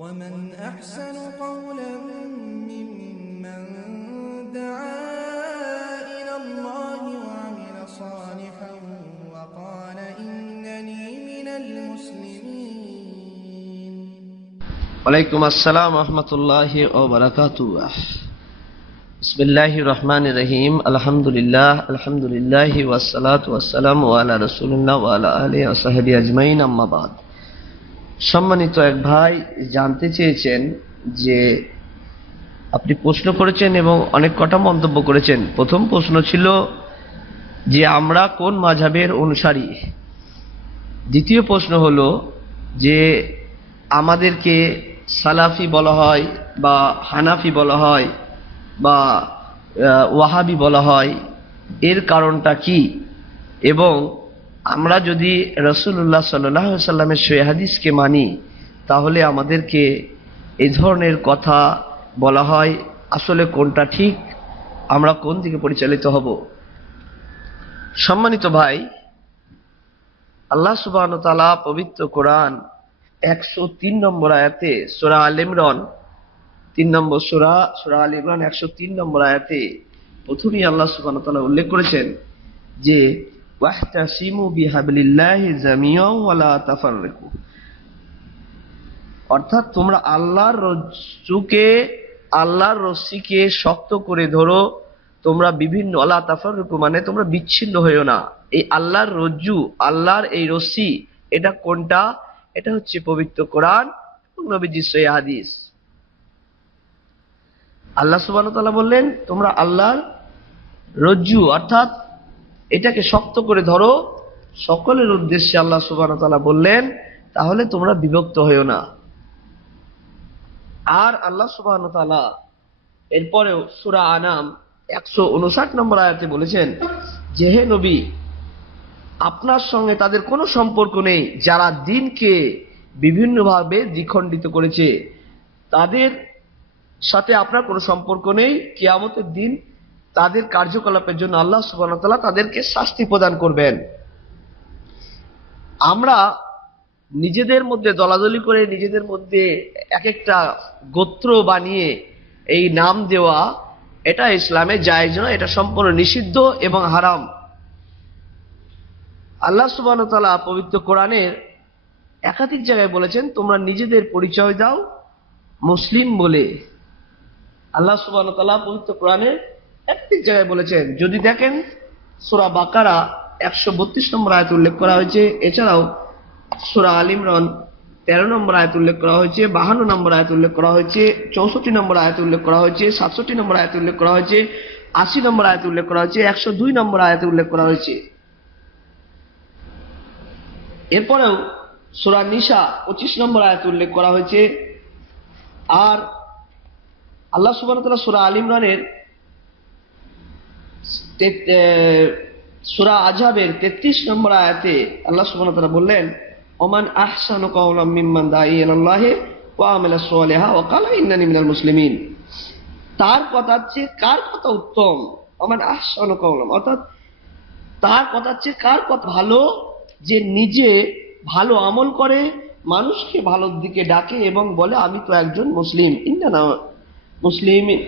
ومن أحسن قولا ممن دعا إلى الله وعمل صالحا وقال إنني من المسلمين. ওয়ালাইকুম আসসালাম রহমতুল্লাহি ওয়া বারাকাতুহু। বিসমিল্লাহির রহমানির রহিম। আলহামদুলিল্লাহি ওয়াসসালাতু ওয়াসসালামু আলা রাসূলিল্লাহ ওয়া আলা আলিহি ওয়া সাহবিহি আজমাইন, আম্মা বাদ। সম্মানিত এক ভাই জানতে চেয়েছেন যে আপনি প্রশ্ন করেছেন এবং অনেক কটা মন্তব্য করেছেন। প্রথম প্রশ্ন ছিল যে আমরা কোন মাযহাবের অনুসারী। দ্বিতীয় প্রশ্ন হলো যে আমাদেরকে সালাফি বলা হয় বা হানাফি বলা হয় বা ওয়াহাবি বলা হয়, এর কারণটা কি? এবং আমরা যদি রাসূলুল্লাহ সাল্লাল্লাহু আলাইহি ওয়াসাল্লামের সহিহ হাদিসকে মানি, তাহলে আমাদেরকে এই ধরনের কথা বলা হয়, আসলে কোনটা ঠিক, আমরা কোন দিকে পরিচালিত হব? সম্মানিত ভাই, আল্লাহ সুবহানাহু ওয়া তাআলা পবিত্র কোরআন 103 নম্বর আয়াতে সূরা আল ইমরান 3 নম্বর সূরা আল ইমরান 103 নম্বর আয়াতে প্রথমেই আল্লাহ সুবহানাহু ওয়া তাআলা উল্লেখ করেছেন যে ওয়াহতাসিমু বিহাবলিল্লাহি জামিআন ওয়া লা তাফাররাকু, অর্থাৎ তোমরা আল্লাহর রস্সিকে শক্ত করে ধরো, তোমরা বিভিন্ন ওয়া লা তাফাররাকু মানে তোমরা বিচ্ছিন্ন হইও না। এই আল্লাহর রজ্জু, আল্লাহর এই রস্সি, এটা কোনটা? এটা হচ্ছে পবিত্র কোরআন এবং নবীজির সহিহ হাদিস। আল্লাহ সুবহানাহু ওয়া তাআলা বললেন তোমরা আল্লাহর রজ্জু অর্থাৎ এটাকে শক্ত করে ধরো। সকলের উদ্দেশ্যে আল্লাহ সুবহানাহু ওয়া তাআলা বললেন তাহলে তোমরা বিভক্ত হইও না। আর আল্লাহ সুবহানাহু ওয়া তাআলা এরপরেও সূরা আনাম 159 নম্বর আয়াতে বলেছেন যে হে নবী, আপনার সঙ্গে তাদের কোনো সম্পর্ক নেই যারা দ্বীনকে বিভিন্নভাবে দ্বিখণ্ডিত করেছে, তাদের সাথে আপনার কোনো সম্পর্ক নেই। কিয়ামতের দিন তাদের কার্যকলাপের জন্য আল্লাহ সুবহানাহু ওয়া তাআলা তাদেরকে শাস্তি প্রদান করবেন। আমরা নিজেদের মধ্যে দলাদলি করে নিজেদের মধ্যে এক একটা গোত্র বানিয়ে এই নাম দেওয়া, এটা ইসলামে জায়েজ নয়, এটা সম্পূর্ণ নিষিদ্ধ এবং হারাম। আল্লাহ সুবহানাহু ওয়া তাআলা পবিত্র কোরআনের একাধিক জায়গায় বলেছেন তোমরা নিজেদের পরিচয় দাও মুসলিম বলে। আল্লাহ সুবহানাহু ওয়া তাআলা পবিত্র কোরআনের একাধিক জায়গায় বলেছেন। যদি দেখেন সূরা বাকারা 132 নম্বর আয়াতে উল্লেখ করা হয়েছে, এছাড়াও সূরা আল ইমরান 13 নম্বর আয়াতে উল্লেখ করা হয়েছে, 52 নম্বর আয়াতে উল্লেখ করা হয়েছে, 64 নম্বর আয়াতে উল্লেখ করা হয়েছে, 67 নম্বর আয়াতে উল্লেখ করা হয়েছে, 80 নম্বর আয়াতে উল্লেখ করা হয়েছে, 102 নম্বর আয়াতে উল্লেখ করা হয়েছে। এরপরেও সূরা নিসা 25 নম্বর আয়াতে উল্লেখ করা হয়েছে। আর আল্লাহ সুবহানাহু ওয়া তাআলা সূরা আল ইমরানের সূরা আযহাবের 33 নম্বর আয়াতে আল্লাহ সুবহানাহু ওয়া তাআলা বললেন ওমান আহসানু কাওলাম মিম্মান দাআ ইলাল্লাহি ওয়া আমিলা সালিহা ওয়া ক্বালা ইন্নানি মিনাল মুসলিমিন। তার কথার চেয়ে কার কথা উত্তম? ওমান আহসানু কাওলাম, অর্থাৎ তার কথার চেয়ে কার কথা ভালো, যে নিজে ভালো আমল করে, মানুষকে ভালোর দিকে ডাকে এবং বলে আমি তো একজন মুসলিম। ইন্নানা মুসলিমিন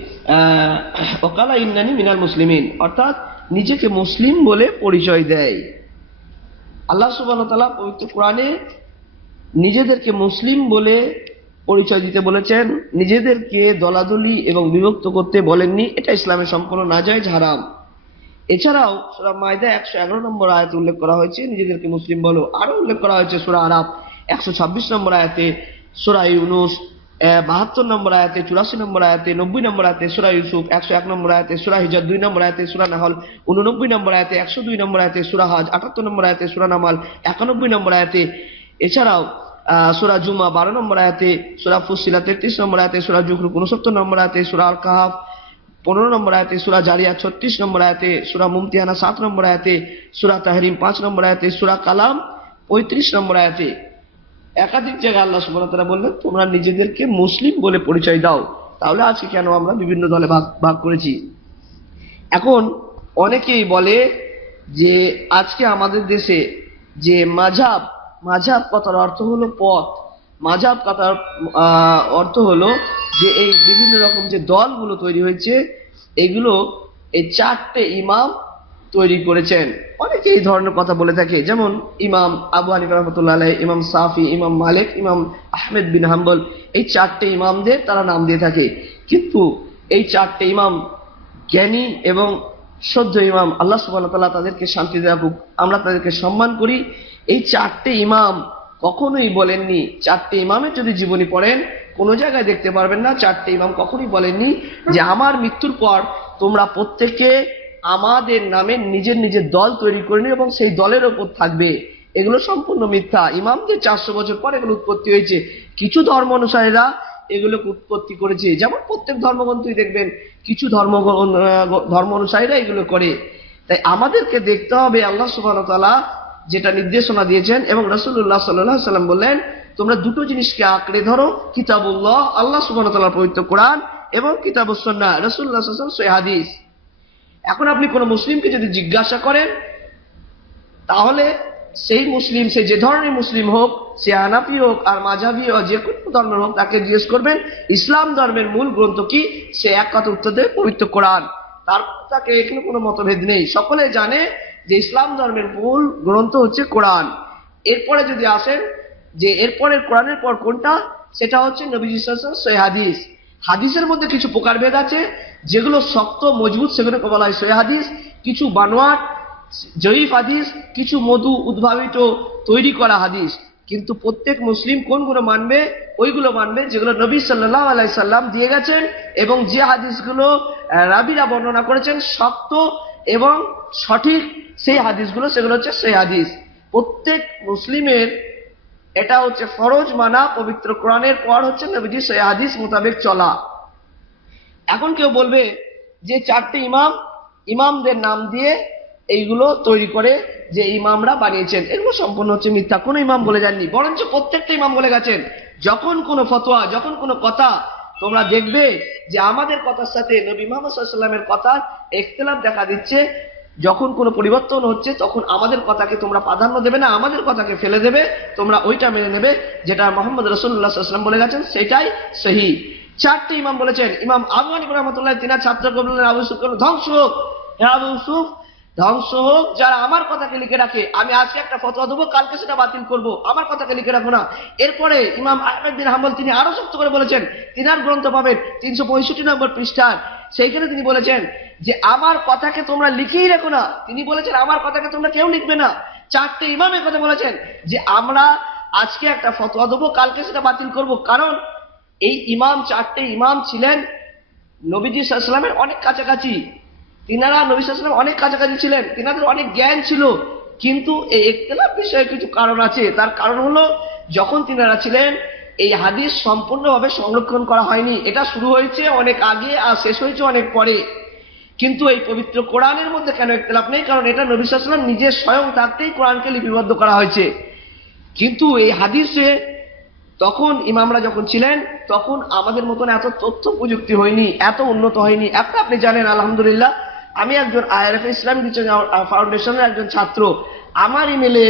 ওয়া ক্বালা ইন্নানি মিনাল মুসলিমিন, অর্থাৎ নিজেকে মুসলিম বলে পরিচয় দেয়। আল্লাহ সুবহানাহু ওয়া তাআলা পবিত্র কোরআনে নিজেদেরকে মুসলিম বলে পরিচয় দিতে বলেছেন, নিজেদেরকে দলাদলি এবং বিভক্ত করতে বলেননি। এটা ইসলামে সম্পূর্ণ নাজায়েজ, হারাম। এছাড়াও সূরা মাইদা 111 নম্বর আয়াতে উল্লেখ করা হয়েছে নিজেদেরকে মুসলিম বলো। আরো উল্লেখ করা হয়েছে সূরা আরাফ 126 নম্বর আয়াতে, সূরা ইউনূস 72 নম্বর আয়াতে, 84 নম্বর আয়াতে, 90 নম্বর আয়াতে, সূরা ইউসুফ 101 নম্বর আয়াতে, সূরা হিজর 2 নম্বর আয়াতে, সূরা নাহল 89 নম্বর আয়াতে, 102 নম্বর আয়াতে, সূরা হজ 78 নম্বর আয়াতে, সূরা নামাল 91 নম্বর আয়াতে, এছাড়াও সূরা জুমা 12 নম্বর আয়াতে, সূরা ফুসিলাত 33 নম্বর আয়াতে, সূরা যুখরুফ 69 নম্বর আয়াতে, সূরা আল কাহাফ 15 নম্বর আয়াতে, সূরা জারিয়াত 36 নম্বর আয়াতে, সূরা মুমতিহানা 7 নম্বর আয়াতে, সূরা তাহরিম 5 নম্বর আয়াতে, সূরা কালাম 35 নম্বর আয়াতে। একাধিক জায়গায় আল্লাহ সুবহানাহু ওয়া তাআলা বললেন তোমরা নিজেদেরকে মুসলিম বলে পরিচয় দাও। তাহলে আজকে কেন আমরা বিভিন্ন দলে ভাগ করেছি? এখন অনেকেই বলে যে আজকে আমাদের দেশে যে মাযহাব কথার অর্থ হলো পথ, মাযহাব কথার অর্থ হলো যে এই বিভিন্ন রকম যে দলগুলো তৈরি হয়েছে এগুলো এই চারটে ইমাম তৈরি করেছেন। অনেকে এই ধরনের কথা বলে থাকে, যেমন ইমাম আবু হানিফা রাহমাতুল্লাহ আলাইহি, ইমাম শাফি, ইমাম মালিক, ইমাম আহমেদ বিন হাম্বল, এই চারটে ইমামদের তারা নাম দিয়ে থাকে। কিন্তু এই চারটে ইমাম জ্ঞানী এবং সদ্য ইমাম, আল্লাহ সুবহানাহু ওয়া তাআলা তাদেরকে শান্তি রাখুক, আমরা তাদেরকে সম্মান করি। এই চারটে ইমাম কখনোই বলেননি, চারটে ইমামের যদি জীবনী পড়েন কোনো জায়গায় দেখতে পারবেন না চারটে ইমাম কখনোই বলেননি যে আমার মৃত্যুর পর তোমরা প্রত্যেকে আমাদের নামে নিজের নিজের দল তৈরি করে নিও এবং সেই দলের ওপর থাকবে। এগুলো সম্পূর্ণ মিথ্যা। ইমামদের 400 বছর পর এগুলো উৎপত্তি হয়েছে। কিছু ধর্ম অনুসারীরা এগুলোকে উৎপত্তি করেছে, যেমন প্রত্যেক ধর্মগ্রন্থই দেখবেন কিছু ধর্ম অনুসারীরা এগুলো করে। তাই আমাদেরকে দেখতে হবে আল্লাহ সুবহানাহু ওয়া তাআলা যেটা নির্দেশনা দিয়েছেন এবং রাসূলুল্লাহ সাল্লাল্লাহু আলাইহি সাল্লাম বললেন তোমরা দুটো জিনিসকে আঁকড়ে ধরো, কিতাবুল্লাহ আল্লাহ সুবহানাহু ওয়া তাআলার পবিত্র কোরআন এবং কিতাবুস সুন্নাহ রাসূলুল্লাহ সাল্লাল্লাহু আলাইহি ওয়াসাল্লাম সহিহ হাদিস। এখন আপনি কোনো মুসলিমকে যদি জিজ্ঞাসা করেন তাহলে সেই মুসলিম, সে যে ধরনের মুসলিম হোক, সে হানাফি হোক আর মাযহাবী হোক, যে কোনো ধর্মের হোক, তাকে জিজ্ঞেস করবেন ইসলাম ধর্মের মূল গ্রন্থ কি, সে এক কথা উত্তর দেবে পবিত্র কোরআন। তারপর তাকে এখানে কোনো মতভেদ নেই, সকলে জানে যে ইসলাম ধর্মের মূল গ্রন্থ হচ্ছে কোরআন। এরপরে যদি আসেন যে এরপরের কোরআনের পর কোনটা, সেটা হচ্ছে নবীজি সাল্লাল্লাহু আলাইহি ওয়াসাল্লাম সহিহ হাদিস। হাদিসের মধ্যে কিছু প্রকারভেদ আছে, যেগুলো শক্ত মজবুত সেগুলোকে বলা হয় সহিহ হাদিস, কিছু বানোয়াট জয়ীফ হাদিস, কিছু মধু উদ্ভাবিত তৈরি করা হাদিস। কিন্তু প্রত্যেক মুসলিম কোনগুলো মানবে? ওইগুলো মানবে যেগুলো নবী সাল্লাল্লাহু আলাইহি সাল্লাম দিয়ে গেছেন এবং যে হাদিসগুলো রাবীরা বর্ণনা করেছেন শক্ত এবং সঠিক, সেই হাদিসগুলো সেগুলো হচ্ছে সহিহ হাদিস। প্রত্যেক মুসলিমের এটা হচ্ছে ফরজ মানা পবিত্র কোরআনের পর হচ্ছে নবীজির সহিহ হাদিস মোতাবেক চলা। এখন কেউ বলবে যে চারটে ইমামদের নাম দিয়ে এইগুলো তৈরি করে যে ইমামরা বানিয়েছেন, এগুলো সম্পূর্ণ হচ্ছে মিথ্যা। কোন ইমাম বলে যাননি, বরঞ্চ প্রত্যেকটা ইমাম বলে গেছেন। যখন কোনো ফতোয়া, যখন কোনো কথা তোমরা দেখবে যে আমাদের কথার সাথে নবী মুহাম্মদ সাল্লাল্লাহু আলাইহি ওয়াসাল্লামের কথার ইখতিলাফ দেখা দিচ্ছে, যখন কোনো পরিবর্তন হচ্ছে, তখন আমাদের কথাকে তোমরা প্রাধান্য দেবে না, আমাদের কথাকে ফেলে দেবে, তোমরা ওইটা মেনে নেবে যেটা মুহাম্মদ রাসূলুল্লাহ সাল্লাল্লাহু আলাইহি ওয়াসাল্লাম বলে গেছেন সেটাই সহিহ। চারটি ইমাম বলেছেন। ইমাম আবু হানিফা রাহমাতুল্লাহ তিনার ছাত্রকে বললেন আবু ইউসুফ ধ্বংস হোক, হে আবু ইউসুফ ধ্বংস হোক যারা আমার কথাকে লিখে রাখে। আমি আজকে একটা ফতোয়া দেবো, কালকে সেটা বাতিল করব, আমার কথাকে লিখে রাখো না। এরপরে ইমাম আহমেদ বিন হাম্বল তিনি আরো শক্ত করে বলেছেন, তিনার গ্রন্থ পাবেন 365 নম্বর পৃষ্ঠার, সেইখানে তিনি বলেছেন যে আমার কথাকে তোমরা লিখেই রাখো না। তিনি বলেছেন আমার কথাকে তোমরা কেউ লিখবে না। চারটে ইমামের কথা বলেছেন যে আমরা আজকে একটা ফতোয়া দেবো, কালকে সেটা বাতিল করব। কারণ এই চারটে ইমাম ছিলেন নবীজি সাল্লাল্লাহু আলাইহি ওয়াসাল্লামের অনেক কাছাকাছি। তিনারা নবী সাল্লাল্লাহু আলাইহি ওয়াসাল্লাম অনেক কাছাকাছি ছিলেন, তিনাদের অনেক জ্ঞান ছিল। কিন্তু এই ইখতিলাফ বিষয়ে কিছু কারণ আছে। তার কারণ হলো যখন তিনারা ছিলেন এই হাদিস সম্পূর্ণভাবে সংরক্ষণ করা হয়নি। এটা শুরু হয়েছে অনেক আগে আর শেষ হয়েছে অনেক পরে। কিন্তু এই পবিত্র কোরআনের মধ্যে কেন ইখতিলাফ নেই? কারণ এটা নবী সাল্লাল্লাহু আলাইহি ওয়াসাল্লাম নিজে স্বয়ং থাকতেই কোরআনকে লিপিবদ্ধ করা হয়েছে। কিন্তু এই হাদিসে তখন ইমামরা যখন ছিলেন তখন আমাদের মতন এত তথ্য প্রযুক্তি হয়নি, এত উন্নত হয়নি। একটা আপনি জানেন আলহামদুলিল্লাহ, আমি একজন IRF ইসলামিক রিসার্চ ফাউন্ডেশনের একজন ছাত্র। আমার ইমেলে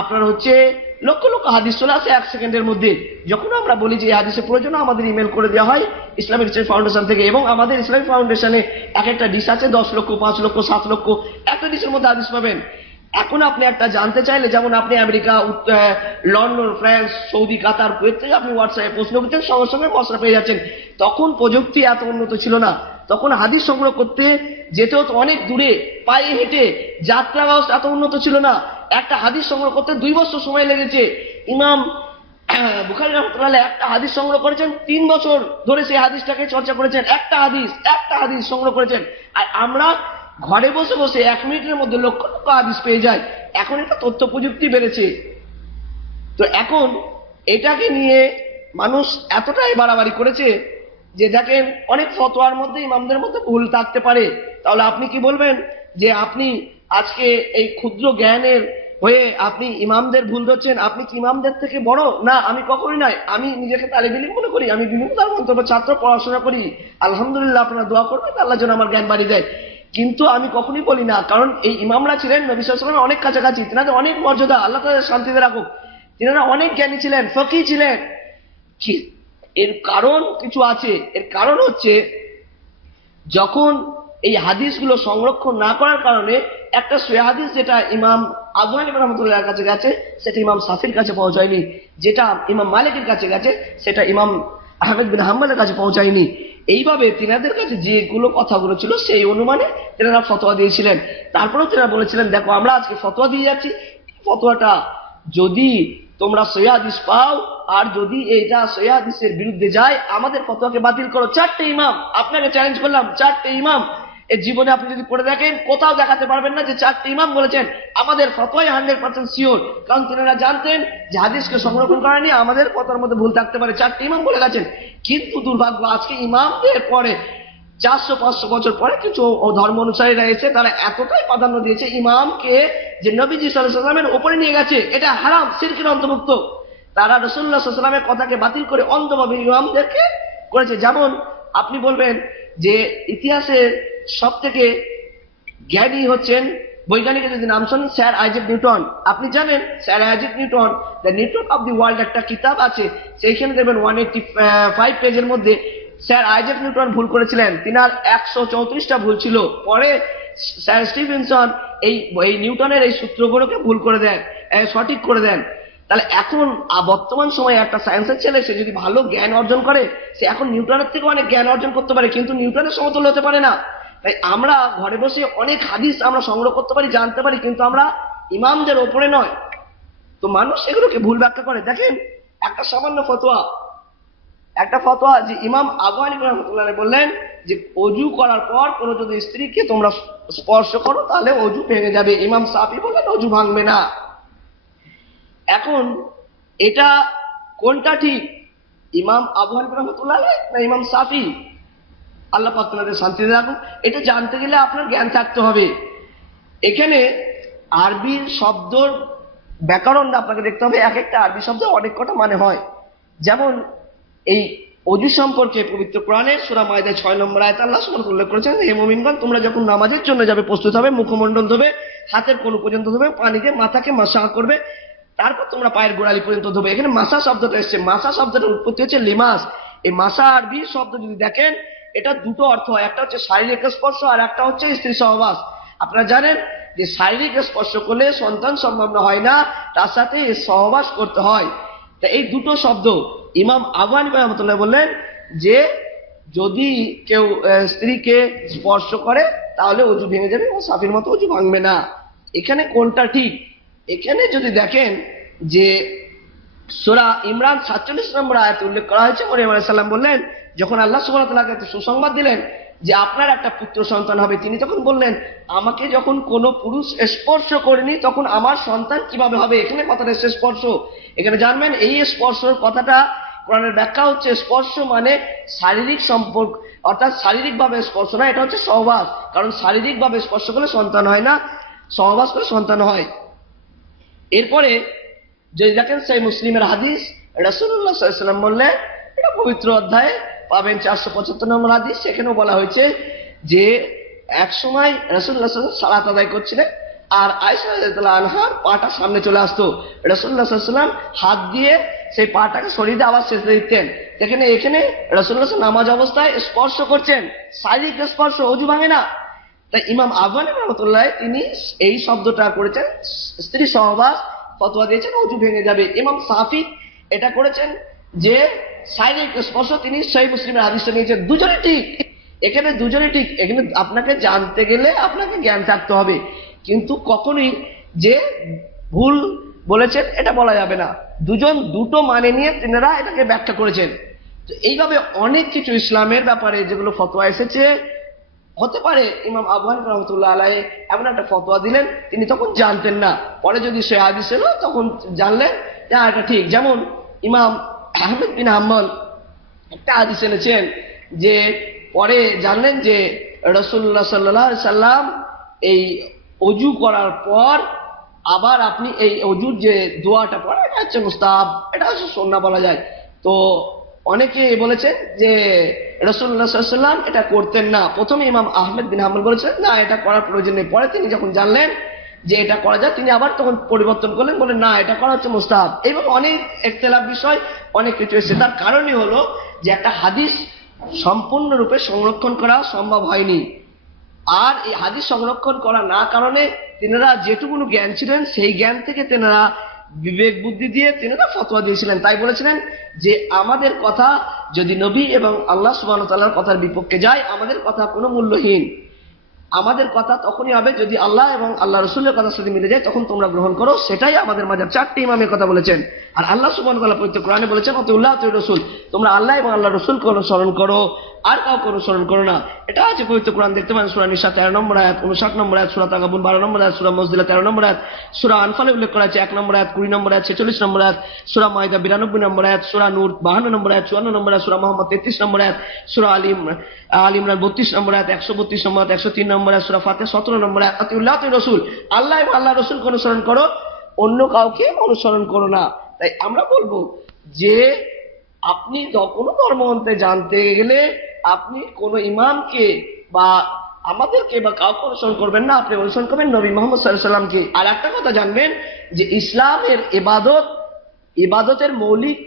আপনার হচ্ছে লক্ষ লক্ষ হাদিস চলে আসে 1 সেকেন্ডের মধ্যে। যখন আমরা বলি যে এই হাদিসের প্রয়োজন, আমাদের ইমেল করে দেওয়া হয় ইসলামিক রিসার্চ ফাউন্ডেশন থেকে। এবং আমাদের ইসলামিক ফাউন্ডেশনে এক একটা ডিশ আছে 10 লক্ষ, 5 লক্ষ, 7 লক্ষ, একটা ডিশের মধ্যে হাদিস পাবেন। এখন আপনি একটা জানতে চাইলে, যেমন আপনি আমেরিকা, লন্ডন, ফ্রান্স, সৌদি, কাতার, কুয়েত থেকে আপনি হোয়াটসঅ্যাপে প্রশ্ন করছেন, সঙ্গে সঙ্গে মশলা পেয়ে যাচ্ছেন। তখন প্রযুক্তি এত উন্নত ছিল না, তখন হাদিস সংগ্রহ করতে যেতে হতো অনেক দূরে, পায়ে হেঁটে। যাত্রা ব্যবস্থা এত উন্নত ছিল না। একটা হাদিস সংগ্রহ করতে 2 বছর সময় লেগেছে। ইমাম বুখারী রাহমাতুল্লাহ একটা হাদিস সংগ্রহ করেছেন, 3 বছর ধরে সেই হাদিসটাকে চর্চা করেছেন, একটা হাদিস সংগ্রহ করেছেন। আর আমরা ঘরে বসে বসে 1 মিনিটের মধ্যে লক্ষ লক্ষ হাদিস পেয়ে যায়। এখন এটা তথ্য প্রযুক্তি বেড়েছে। তো এখন এটাকে নিয়ে মানুষ এতটাই বাড়াবাড়ি করেছে যে দেখেন অনেক ফতোয়ার মধ্যে ইমামদের মধ্যে ভুল থাকতে পারে। তাহলে আপনি কি বলবেন যে আপনি আজকে এই ক্ষুদ্র জ্ঞানের হয়ে আপনি ইমামদের ভুল ধরছেন? আপনি কি ইমামদের থেকে বড়? না, আমি কখনোই নয়। আমি নিজেকে তালিব ইলম মনে করি, আমি বিভিন্ন ধর্মান্তর ছাত্র, পড়াশোনা করি। আলহামদুলিল্লাহ, আপনারা দোয়া করবেন আল্লাহ যেন আমার জ্ঞান বাড়িয়ে দেয়। কিন্তু আমি কখনোই বলি না, কারণ এই ইমামরা ছিলেন নবী সাল্লাল্লাহু আলাইহি ওয়াসাল্লামের অনেক কাছাকাছি, তিনাদের অনেক মর্যাদা, আল্লাহ তাদের শান্তিতে রাখুক। তিনারা অনেক জ্ঞানী ছিলেন, ফকিহ ছিলেন। এর কারণ কিছু আছে। এর কারণ হচ্ছে, যখন এই হাদিসগুলো সংরক্ষণ না করার কারণে একটা সহিহ হাদিস যেটা ইমাম আবু হানিফা রাহমাতুল্লাহর কাছে গেছে সেটা ইমাম শাফির কাছে পৌঁছায়নি, যেটা ইমাম মালিকের কাছে গেছে সেটা ইমাম আহমেদ বিন হাম্বলের কাছে পৌঁছায়নি। এইভাবে তিনাদের কাছে যেগুলো কথাগুলো ছিল সেই অনুমানে তেনারা ফতোয়া দিয়েছিলেন। তারপরেও তেনারা বলেছিলেন, দেখো আমরা আজকে ফতোয়া দিয়ে যাচ্ছি, ফতোয়াটা যদি তোমরা সহিহ হাদিস পাও আর যদি এটা সহিহ হাদিসের বিরুদ্ধে যায় আমাদের ফতোয়াকে বাতিল করো। 4টে ইমাম, আপনাকে চ্যালেঞ্জ করলাম, 4টে ইমাম এই জীবনে আপনি যদি পড়ে দেখেন কোথাও দেখাতে পারবেন না যে 4টে ইমাম বলেছেন আমাদের ফতোয়াই 100% শিওর। কারণ তেনারা জানতেন যে হাদিসকে সংরক্ষণ করা নিয়ে আমাদের ফতোয়ার মধ্যে ভুল থাকতে পারে। 4টে ইমাম বলে গেছেন। কিন্তু দুর্ভাগ্য, আজকে ইমামদের পরে 400-500 বছর পরে কিছু ধর্ম অনুসারীরা এসে তারা এতটাই প্রাধান্য দিয়েছে ইমামকে যে নবীজি সাল্লাল্লাহু আলাইহি ওয়াসাল্লামের উপরে নিয়ে গেছে, এটা হারাম, শিরকের অন্তর্ভুক্ত। তারা রাসূলুল্লাহ সাল্লাল্লাহু আলাইহি ওয়াসাল্লামের কথাকে বাতিল করে অন্ধভাবে ইমামদেরকে করেছে। যেমন আপনি বলবেন যে ইতিহাসের সব থেকে জ্ঞানী হচ্ছেন বৈজ্ঞানিকের যদি নাম শোনেন স্যার আইজ্যাক নিউটন। আপনি জানেন sir Isaac Newton the Newton of the world একটা কিতাব আছে, সেইখানে দেখবেন 185 পেজের মধ্যে স্যার আইজ্যাক নিউটন ভুল করেছিলেন, তিনার 134টা ভুল ছিল। পরে স্যার স্টিভেনসন এই নিউটনের এই সূত্রগুলোকে ভুল করে দেন, সঠিক করে দেন। তাহলে এখন বর্তমান সময়ে একটা সায়েন্সের ছেলে সে যদি ভালো জ্ঞান অর্জন করে সে এখন নিউটনের থেকে অনেক জ্ঞান অর্জন করতে পারে, কিন্তু নিউটনের সমতুল্য হতে পারে না। তাই আমরা ঘরে বসে অনেক হাদিস আমরা সংগ্রহ করতে পারি, জানতে পারি, কিন্তু আমরা ইমামদের ওপরে নয়। তো মানুষ এগুলোকে ভুল ব্যাখ্যা করে। দেখেন একটা সামান্য ফতোয়া যে ইমাম আবু হানিফা রাহমাতুল্লাহ আলাইহি বললেন যে অজু করার পর কোনো যদি স্ত্রীকে তোমরা স্পর্শ করো তাহলে অজু ভেঙে যাবে। ইমাম শাফি বললেন অজু ভাঙবে না। এখন এটা কোনটা ঠিক, ইমাম আবু হানিফা রাহমাতুল্লাহ আলাইহি না ইমাম শাফি? আল্লাহ পাক তাআলাদের শান্তিতে রাখুন। এটা জানতে গেলে আপনার জ্ঞান থাকতে হবে। এখানে আরবির শব্দর ব্যাকরণটা আপনাকে দেখতে হবে। এক একটা আরবি শব্দ অনেক কটা মানে হয়। যেমন এই অজু সম্পর্কে পবিত্র কোরআনের সূরা মাইদা 6 নম্বর আয়াতে আল্লাহ সুবহানাহু ওয়া তাআলা উল্লেখ করেছেন, হে মুমিনগণ তোমরা যখন নামাজের জন্য যাবে প্রস্তুত হবে, মুখমণ্ডল ধোবে, হাতের কোণা পর্যন্ত ধোবে, পানি দিয়ে মাথাকে মাসাহ করবে, তারপর তোমরা পায়ের গোড়ালি পর্যন্ত ধোবে। এখানে মাসা শব্দটা এসেছে। মাসা শব্দটার উৎপত্তি হচ্ছে লিমাস। এই মাসা আরবি শব্দ যদি দেখেন এটা দুটো অর্থ হয়, একটা হচ্ছে শারীরিক স্পর্শ আর একটা হচ্ছে স্ত্রী সহবাস। আপনারা জানেন যে শারীরিক স্পর্শ করলে সন্তান সম্ভব হয় না, তার সাথে সহবাস করতে হয়। তা এই দুটো শব্দ ইমাম আবু হানিফা রাহমাতুল্লাহ বললেন যে যদি কেউ স্ত্রীকে স্পর্শ করে তাহলে অজু ভেঙে যাবে, ও শাফির মতো অজু ভাঙবে না। এখানে কোনটা ঠিক? এখানে যদি দেখেন যে সূরা ইমরান 47 নম্বর আয়াতে উল্লেখ করা হয়েছে, মরিয়ম আলাইহিস সালাম বললেন যখন আল্লাহ সুবহানাহু ওয়া তাআলা তাকে সুসংবাদ দিলেন যে আপনার একটা পুত্র সন্তান হবে, তিনি তখন বললেন আমাকে যখন কোনো পুরুষ স্পর্শ করেনি তখন আমার সন্তান কিভাবে হবে। এখানে কথাটা এসেছে স্পর্শ। এখানে জানবেন এই স্পর্শর কথাটা কোরআনের ব্যাখ্যা হচ্ছে স্পর্শ মানে শারীরিক সম্পর্ক, অর্থাৎ শারীরিকভাবে স্পর্শ না, এটা হচ্ছে সহবাস। কারণ শারীরিকভাবে স্পর্শ করলে সন্তান হয় না, সহবাস করে সন্তান হয়। এরপরে যদি দেখেন সেই মুসলিমের হাদিস, রাসূলুল্লাহ সাল্লাল্লাহু আলাইহি ওয়াসাল্লাম বললেন, এটা পবিত্র অধ্যায়ে পাবেন 475 নম্বর হাদিস, সেখানেও বলা হয়েছে যে এক সময় রাসূলুল্লাহ সাল্লাল্লাহু আলাইহি ওয়াসাল্লাম সালাত আদায় করছিলেন আর আয়েশা রাদিয়াল্লাহু আনহার পাটা সামনে চলে আসতো, রাসূলুল্লাহ সাল্লাল্লাহু আলাইহি ওয়াসাল্লাম হাত দিয়ে সেই পাটাকে সরিয়ে দিয়ে আবার সেজদা দিতেন। এখানে রাসূলুল্লাহ নামাজ অবস্থায় স্পর্শ করছেন, শারীরিক স্পর্শ, অজু ভাঙে না। তাই ইমাম আবু হানিফা রাহমাতুল্লাহ তিনি এই শব্দটা করেছেন স্ত্রী সহবাস, ফতোয়া দিয়েছেন অজু ভেঙে যাবে। ইমাম শাফি এটা করেছেন যে শারীরিক স্পর্শ, তিনি সহিহ মুসলিমের হাদিসে নিয়েছেন। দুজনে ঠিক, এখানে দুজনে ঠিক। এখানে আপনাকে জানতে গেলে আপনাকে জ্ঞান থাকতে হবে, কিন্তু কখনোই যে ভুল বলেছেন এটা বলা যাবে না। দুজন দুটো মানে নিয়ে তিনারা এটাকে ব্যাখ্যা করেছেন। তো এইভাবে অনেক কিছু ইসলামের ব্যাপারে যেগুলো ফতোয়া এসেছে, হতে পারে ইমাম আবু হানিফা রাহমাতুল্লাহ আলাইহি এমন একটা ফতোয়া দিলেন তিনি তখন জানতেন না, পরে যদি সে হাদিস এলো তখন জানলেন যে এটা ঠিক। যেমন ইমাম আহমেদ বিন হাম্বল একটা হাদিস এনেছেন যে পরে জানলেন যে রাসূলুল্লাহ সাল্লাল্লাহু আলাইহি সাল্লাম এই অজু করার পর আবার আপনি এই অজুর যে দোয়াটা পড়েন এটা হচ্ছে মুস্তাহাব, এটা হচ্ছে সুন্নাহ বলা যায়। তো অনেকে বলেছেন যে রাসূলুল্লাহ সাল্লাল্লাহু আলাইহি ওয়াসাল্লাম এটা করতেন না। প্রথমে ইমাম আহমেদ বিন হাম্বল বলেছেন না এটা করার প্রয়োজন নেই, পরে তিনি যখন জানলেন যে এটা করা যায়, তিনি আবার তখন পরিবর্তন করলেন, বলেন না এটা করা হচ্ছে মুস্তাহাব। এইভাবে অনেক ইখতিলাফ বিষয় অনেক কিছু এসেছে। তার কারণই হলো যে একটা হাদিস সম্পূর্ণরূপে সংরক্ষণ করা সম্ভব হয়নি, আর এই হাদিস সংরক্ষণ করা না কারণে তেনারা যেটুকুনো জ্ঞান ছিলেন সেই জ্ঞান থেকে তেনারা বিবেক বুদ্ধি দিয়ে তেনারা ফতোয়া দিয়েছিলেন। তাই বলেছিলেন যে আমাদের কথা যদি নবী এবং আল্লাহ সুবহানাহু ওয়া তাআলার কথার বিপক্ষে যায়, আমাদের কথা কোনো মূল্যহীন। আমাদের কথা তখনই হবে যদি আল্লাহ এবং আল্লাহ রসুলের কথার সাথে মিলে যায়, তখন তোমরা গ্রহণ করো। সেটাই আমাদের মাযহাব। 4টি ইমামের কথা বলেছেন। আর আল্লাহ সুবহানাহু ওয়া তাআলা পবিত্র কোরআনে বলেছেন আতিউল্লাহ ওয়া আতিউর রাসূল, তোমরা আল্লাহ এবং আল্লাহ রসুলকে অনুসরণ করো, আর কাউকে অনুসরণ করো না। এটা আছে পবিত্র কোরআন, দেখতে পারেন সূরা নিসা 13 নম্বর আয়াত, 59 নম্বর আয়াত, সূরা তাগাবুন 12 নম্বর আয়াত, সূরা মুজদিলা 13 নম্বর আয়াত, সূরা আনফালে উল্লেখ করা আছে 1 নম্বর আয়াত, 20 নম্বর আয়াত, 46 নম্বর আয়াত, সূরা মাইদা 92 নম্বর আয়াত, সূরা নূর 52 নম্বর আয়াত, 54 নম্বর আয়াত, সূরা মুহাম্মদ 33 নম্বর আয়াত, সূরা আল ইমরান 32 নম্বর আয়াত, 132 নম্বর আয়াত, 103 নম্বর আয়াত, সূরা ফাতিহা 17 নম্বর আয়াত। আতিউল্লাহ ওয়া আতিউর রাসূল, আল্লাহ এবং আল্লাহ রসুলকে অনুসরণ করো, অন্য কাউকে অনুসরণ করো না। তাই আমরা বলবো যে আপনি কোনো ধর্মগ্রন্থে জানতে গেলে আপনি কোন ইমামকে বা আমাদেরকে বা কাউকে অনুসরণ করবেন না, আপনি অনুসরণ করবেন নবী মুহাম্মদ সাল্লাল্লাহু আলাইহি ওয়াসাল্লামকে। আর একটা কথা জানবেন যে ইসলামের ইবাদতের মৌলিক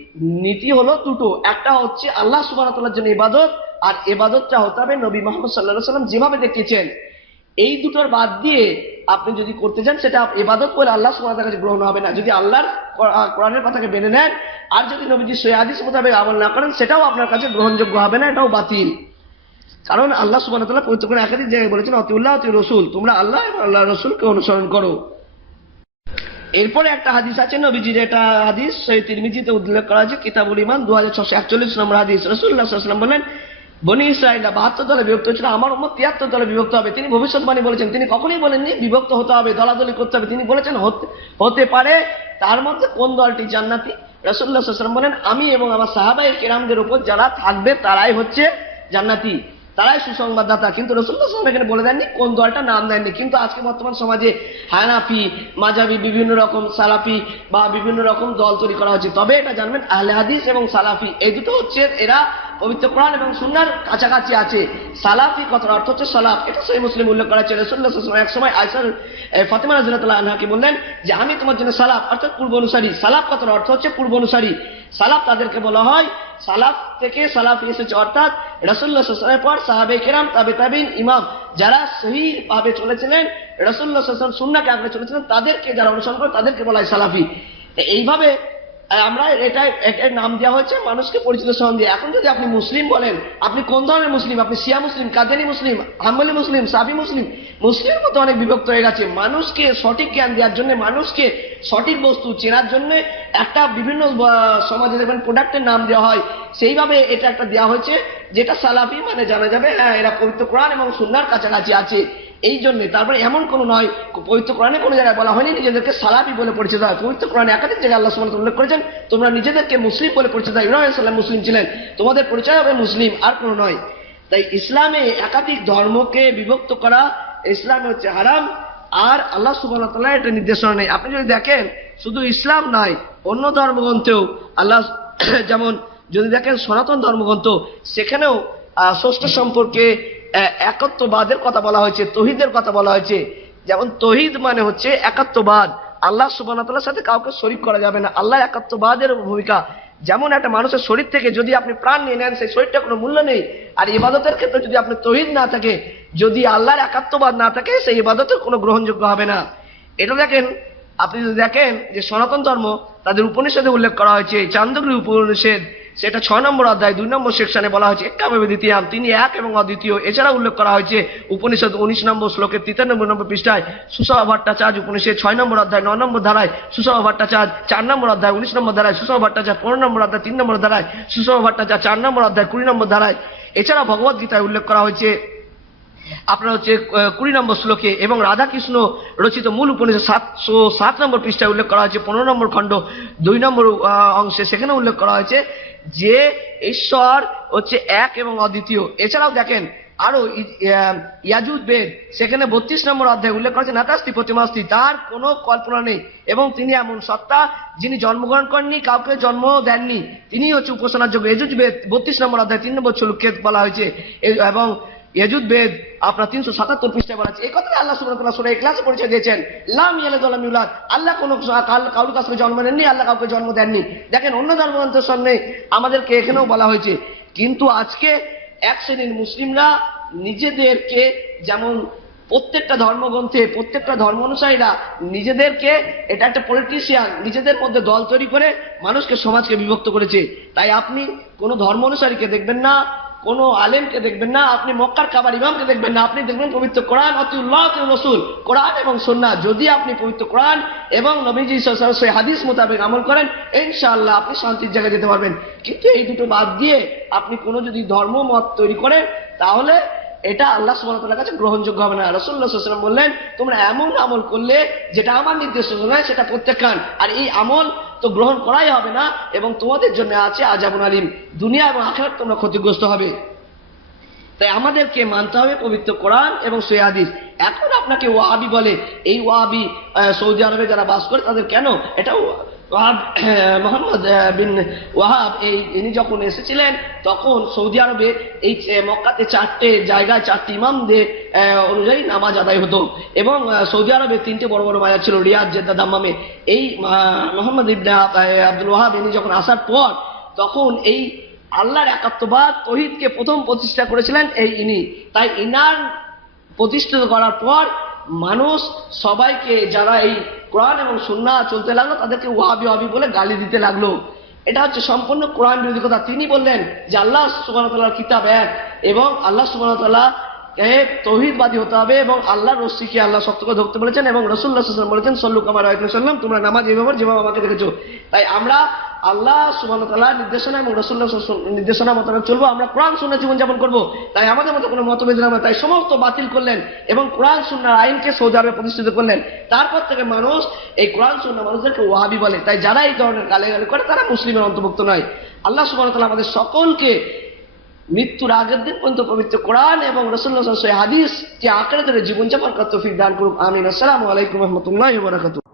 নীতি হলো দুটো। একটা হচ্ছে আল্লাহ সুবহানাহু ওয়া তাআলার জন্য ইবাদত, আর ইবাদতটা হতে হবে নবী মুহাম্মদ সাল্লাল্লাহু আলাইহি ওয়াসাল্লাম যেভাবে দেখিয়েছেন। এই দুটোর বাদ দিয়ে আপনি যদি করতে চান সেটা ইবাদত বলে আল্লাহ সুবহানাহু ওয়া তাআলার কাছে গ্রহণ হবে না। যদি আল্লাহর কোরআনের কথাকে মেনে নেন আর যদি নবীজির সহিহ হাদিস মোতাবেক আমল না করেন, সেটাও আপনার কাছে গ্রহণযোগ্য হবে না, এটাও বাতিল। কারণ আল্লাহ সুবহানাহু ওয়া তাআলা পবিত্র কোরআনে একাধিক জায়গায় বলেছেন আতিউল্লাহ ওয়া আতিউর রাসূল, তোমরা আল্লাহ এবং আল্লাহর রাসূলকে অনুসরণ করো। এরপরে একটা হাদিস আছে নবীজির, এটা হাদিস সহিহ তিরমিজিতে উল্লেখ করা আছে, কিতাবুল ঈমান 2641 নম্বর হাদিস। রাসূলুল্লাহ সাল্লাল্লাহু আলাইহি ওয়াসাল্লাম বলেন বনী ইসরাঈলরা 72 দলে বিভক্ত হয়েছিল, আমার উম্মত 73 দলে বিভক্ত হবে। তিনি ভবিষ্যৎবাণী বলেছেন, তিনি কখনোই বলেননি বিভক্ত হতে হবে, দলাদলি করতে হবে। তিনি বলেছেন হতে পারে তার মধ্যে কোন দলটি জান্নাতি। রাসূলুল্লাহ সাল্লাল্লাহু আলাইহি ওয়াসাল্লাম বলেন আমি এবং আমার সাহাবায়ে কেরামদের উপর যারা থাকবে তারাই হচ্ছে জান্নাতি, তারাই সুসংবাদদাতা। কিন্তু রাসূলুল্লাহ সাল্লাল্লাহু আলাইহি ওয়াসাল্লাম এখানে বলে দেননি কোন দলটা, নাম দেননি। কিন্তু আজকে বর্তমান সমাজে হানাফি, মাযহাবি, বিভিন্ন রকম সালাফি বা বিভিন্ন রকম দল তৈরি করা হচ্ছে। তবে এটা জানবেন আহলে হাদিস এবং সালাফি এই দুটো হচ্ছে এরা পবিত্র কোরআন এবং সুন্নাহর কাছাকাছি আছে। সালাফি কথার অর্থ হচ্ছে সালাফ, এটা সহিহ মুসলিম উল্লেখ করা আছে। রাসূলুল্লাহ সাল্লাল্লাহু আলাইহি ওয়াসাল্লাম এক সময় আয়েশা ফাতিমা রাদিয়াল্লাহু আনহাকে বললেন যে আমি তোমার জন্য সালাফ অর্থাৎ পূর্ব অনুসারী। সালাফ কথার অর্থ হচ্ছে পূর্ব অনুসারী। সালাফ তাদেরকে বলা হয়, সালাফ থেকে সালাফি এসেছে, অর্থাৎ রাসূলুল্লাহ সাল্লাল্লাহু আলাইহি ওয়াসাল্লামের পর সাহাবায়ে কেরাম, তাবে তাবিঈন, ইমাম যারা সহিহ ভাবে চলেছিলেন, রাসূলুল্লাহ সাল্লাল্লাহু আলাইহি ওয়াসাল্লাম সুন্নাহকে আঁকড়ে চলেছিলেন, তাদেরকে যারা অনুসরণ করে তাদেরকে বলা হয় সালাফি। এইভাবে আমরা এটা এর নাম দেওয়া হয়েছে মানুষকে পরিচিত স্থান দিয়ে। এখন যদি আপনি মুসলিম বলেন, আপনি কোন ধরনের মুসলিম? আপনি শিয়া মুসলিম, কাদিয়ানী মুসলিম, হাম্বলি মুসলিম, সাফি মুসলিম। মুসলিমের মতো অনেক বিভক্ত হয়ে গেছে। মানুষকে সঠিক জ্ঞান দেওয়ার জন্য, মানুষকে সঠিক বস্তু চেনার জন্য একটা বিভিন্ন সমাজে দেখবেন প্রোডাক্টের নাম দেওয়া হয়, সেইভাবে এটা একটা দেওয়া হয়েছে যেটা সালাফি, মানে জানা যাবে হ্যাঁ এরা পবিত্র কোরআন এবং সুন্নাহর কাছাকাছি আছে। এই জন্যে তারপরে এমন কোন নয়, পবিত্র কোরআনে কোনো জায়গায় বলা হয়নি নিজেদেরকে সালাফি বলে পরিচিত হয়। পবিত্র কোরআনে একাধিক জায়গায় আল্লাহ সুবহানাহু ওয়া তাআলা উল্লেখ করেছেন তোমরা নিজেদেরকে মুসলিম বলে পরিচিত হয়। ইব্রাহিম আলাইহিস সালাম মুসলিম ছিলেন, তোমাদের পরিচয় হবে মুসলিম, আর কোনো নয়। তাই ইসলামে একাধিক ধর্মকে বিভক্ত করা ইসলামে হচ্ছে হারাম, আর আল্লাহ সুবহানাহু ওয়া তাআলা এটা নির্দেশনা নেই। আপনি যদি দেখেন শুধু ইসলাম নয়, অন্য ধর্মগ্রন্থেও আল্লাহ যেমন যদি দেখেন সনাতন ধর্মগ্রন্থ, সেখানেও ষষ্ঠ সম্পর্কে একত্ববাদের কথা বলা হয়েছে, তৌহিদের কথা বলা হয়েছে। যেমন তৌহিদ মানে হচ্ছে একাত্মবাদ, আল্লাহ সুবহানাহু ওয়া তাআলার সাথে কাউকে শরীক করা যাবে না, আল্লাহ একাত্মবাদের ভূমিকা। যেমন একটা মানুষের শরীর থেকে যদি আপনি প্রাণ নিয়ে নেন, সেই শরীরটা কোনো মূল্য নেই। আর ইবাদতের ক্ষেত্রে যদি আপনি তৌহিদ না থাকে, যদি আল্লাহর একাত্মবাদ না থাকে, সেই ইবাদতের কোনো গ্রহণযোগ্য হবে না। এটা দেখেন, আপনি যদি দেখেন যে সনাতন ধর্ম তাদের উপনিষদে উল্লেখ করা হয়েছে, চান্দোগ্রী উপনিষদ, সেটা 6 নম্বর অধ্যায় 2 নম্বর সেকশনে বলা হয়েছে একাভাবে দ্বিতীয়াম, তিনি এক এবং অদ্বিতীয়। এছাড়া উল্লেখ করা হয়েছে উপনিষদ 19 নম্বর শ্লোকের 93 নম্বর পৃষ্ঠায় সুসভা ভট্টাচার্য উপনিষদ 6 নম্বর অধ্যায় 9 নম্বর ধারায় সুসভা ভট্টাচার্য 4 নম্বর অধ্যায় 19 নম্বর ধারায় সুসভা ভট্টাচার্য 15 নম্বর অধ্যায় 3 নম্বর ধারায় সুসভা ভট্টাচার্য 4 নম্বর অধ্যায় 20 নম্বর ধারায়। এছাড়া ভগবত গীতায় উল্লেখ করা হয়েছে আপনার হচ্ছে 20 নম্বর শ্লোকে, এবং রাধাকৃষ্ণ রচিত মূল উপনিষদ 707 নম্বর পৃষ্ঠায় উল্লেখ করা হয়েছে 15 নম্বর খণ্ড 2 নম্বর অংশে, সেখানে উল্লেখ করা হয়েছে যে ঈশ্বর হচ্ছে এক এবং অদ্বিতীয়। এছাড়াও দেখেন আরো ইয়াজুজ বেদ, সেখানে 32 নম্বর অধ্যায় উল্লেখ করা হয়েছে নাতাস্তি প্রতিমাস্তি, তার কোনো কল্পনা নেই এবং তিনি এমন সত্তা যিনি জন্মগ্রহণ করেননি, কাউকে জন্ম দেননি, তিনি হচ্ছে উপাসনার যোগ্য। যজুর্বেদ 32 নম্বর অধ্যায় 3 নম্বর শ্লোকে বলা হয়েছে। এবং ইয়াজুদ বেদ আপনার 377 পৃষ্ঠায় বলা আছে। এই কথাটা আল্লাহ সুবহানাহু ওয়া তাআলা সূরা ইখলাসে পরিচয় দিয়েছেন, লাম ইয়ালিদ ওয়া লাম ইউলাদ, আল্লাহ কোনো কারোর কাছে জন্ম নেননি, আল্লাহ কাউকে জন্ম দেননি। দেখেন অন্য ধর্মগ্রন্থের সামনে আমাদেরকে এখানেও বলা হয়েছে, কিন্তু আজকে এক শ্রেণীর মুসলিমরা নিজেদেরকে, যেমন প্রত্যেকটা ধর্মগ্রন্থে প্রত্যেকটা ধর্ম অনুসারীরা নিজেদেরকে এটা একটা পলিটিশিয়ান, নিজেদের মধ্যে দল তৈরি করে মানুষকে, সমাজকে বিভক্ত করেছে। তাই আপনি কোনো ধর্ম অনুসারীকে দেখবেন না, কোনো আলেমকে দেখবেন না, আপনি মক্কার কাবার ইমামকে দেখবেন না, আপনি দেখবেন পবিত্র কোরআন, আতিউল্লাহ ওয়া রাসূল, কোরআন এবং সুন্নাহ। যদি আপনি পবিত্র কোরআন এবং নবীজি সাল্লাল্লাহু আলাইহি ওয়াসাল্লামের হাদিস মোতাবেক আমল করেন, ইনশাআল্লাহ আপনি শান্তির জায়গায় যেতে পারবেন। কিন্তু এই দুটো বাদ দিয়ে আপনি কোনো যদি ধর্ম মত তৈরি করেন, তাহলে এটা আল্লাহ সুবহানাহু ওয়া তাআলার কাছে গ্রহণযোগ্য হবে না। রাসূলুল্লাহ সাল্লাল্লাহু আলাইহি ওয়াসাল্লাম বললেন, তোমরা এমন আমল করলে যেটা আমার নির্দেশ নয়, সেটা প্রত্যাখ্যান, আর এই আমল তো গ্রহণ করাই হবে না, এবং তোমাদের জন্য আছে আযাবুন আলীম, দুনিয়া এবং আখিরাত তোমরা ক্ষতিগ্রস্ত হবে। তাই আমাদেরকে মানতে হবে পবিত্র কোরআন এবং সহিহ হাদিস। এখন আপনাকে ওয়াহাবি বলে, এই ওয়াহাবি সৌদি আরবে যারা বাস করে তাদের কেন এটা মোহাম্মদ বিন ওয়াহাব ইনি যখন এসেছিলেন তখন সৌদি আরবে এই মক্কাতে 4টে জায়গায় 4টি ইমামদের অনুযায়ী নামাজ আদায় হতো, এবং সৌদি আরবে 3টে বড় বড় বাজার ছিল, রিয়াদ, জেদ্দা, দাম্মামে। এই মোহাম্মদ ইবনে আব্দুল ওয়াহাব ইনি যখন আসার পর, তখন এই আল্লাহর একাত্মবাদ তৌহিদকে প্রথম প্রতিষ্ঠা করেছিলেন ইনি। তাই ইনার প্রতিষ্ঠিত করার পর মানুষ সবাইকে, যারা এই কোরআন এবং সুন্নাহ চলতে লাগলো, তাদেরকে ওয়াহাবি ওয়াহাবি বলে গালি দিতে লাগলো। এটা হচ্ছে সম্পূর্ণ কোরআন বিরোধী কথা। তিনি বললেন যে আল্লাহ সুবহানাহু ওয়া তাআলার কিতাব এক, এবং আল্লাহ সুবহানাহু ওয়া তাআলা তৌহিদবাদী হতে হবে, এবং আল্লাহর রশিকে আল্লাহ শক্ত করে ধরতে বলেছেন, এবং রাসূলুল্লাহ সাল্লাল্লাহু আলাইহি ওয়াসাল্লাম বলেছেন, সাল্লু কামা রাআইতুমুনি সাল্লাম, তোমরা নামাজ এইভাবে যেভাবে আমাকে দেখেছো। তাই আমরা আল্লাহ সুবহানাহু ওয়া তাআলার নির্দেশনা এবং রাসূলুল্লাহ সাল্লাল্লাহু আলাইহি ওয়াসাল্লাম নির্দেশনা মোতাবেক চলবো, আমরা কোরআন সুন্নাহ জীবনযাপন করবো। তাই আমাদের মতো কোনো মতভেদ না। তাই সমস্ত বাতিল করলেন এবং কোরআন সুন্নাহর আইনকে সৌদি আরবে প্রতিষ্ঠিত করলেন। তারপর থেকে মানুষ এই কোরআন সুন্নাহ মানুষদেরকে ওয়াহাবি বলে। তাই যারা এই ধরনের গালাগালি করে তারা মুসলিমের অন্তর্ভুক্ত নয়। আল্লাহ সুবহানাহু ওয়া তাআলা আমাদের সকলকে মৃত্যুর আগের দিন পর্যন্ত পবিত্র কোরআন এবং রাসূলুল্লাহ সাল্লাল্লাহু আলাইহি ওয়াসাল্লাম হাদিস কে আঁকড়ে ধরে জীবনযাপন করার তৌফিক দান করুন। আমিন। আসসালামু আলাইকুম ওয়া রাহমাতুল্লাহি ওয়া বারাকাতুহু।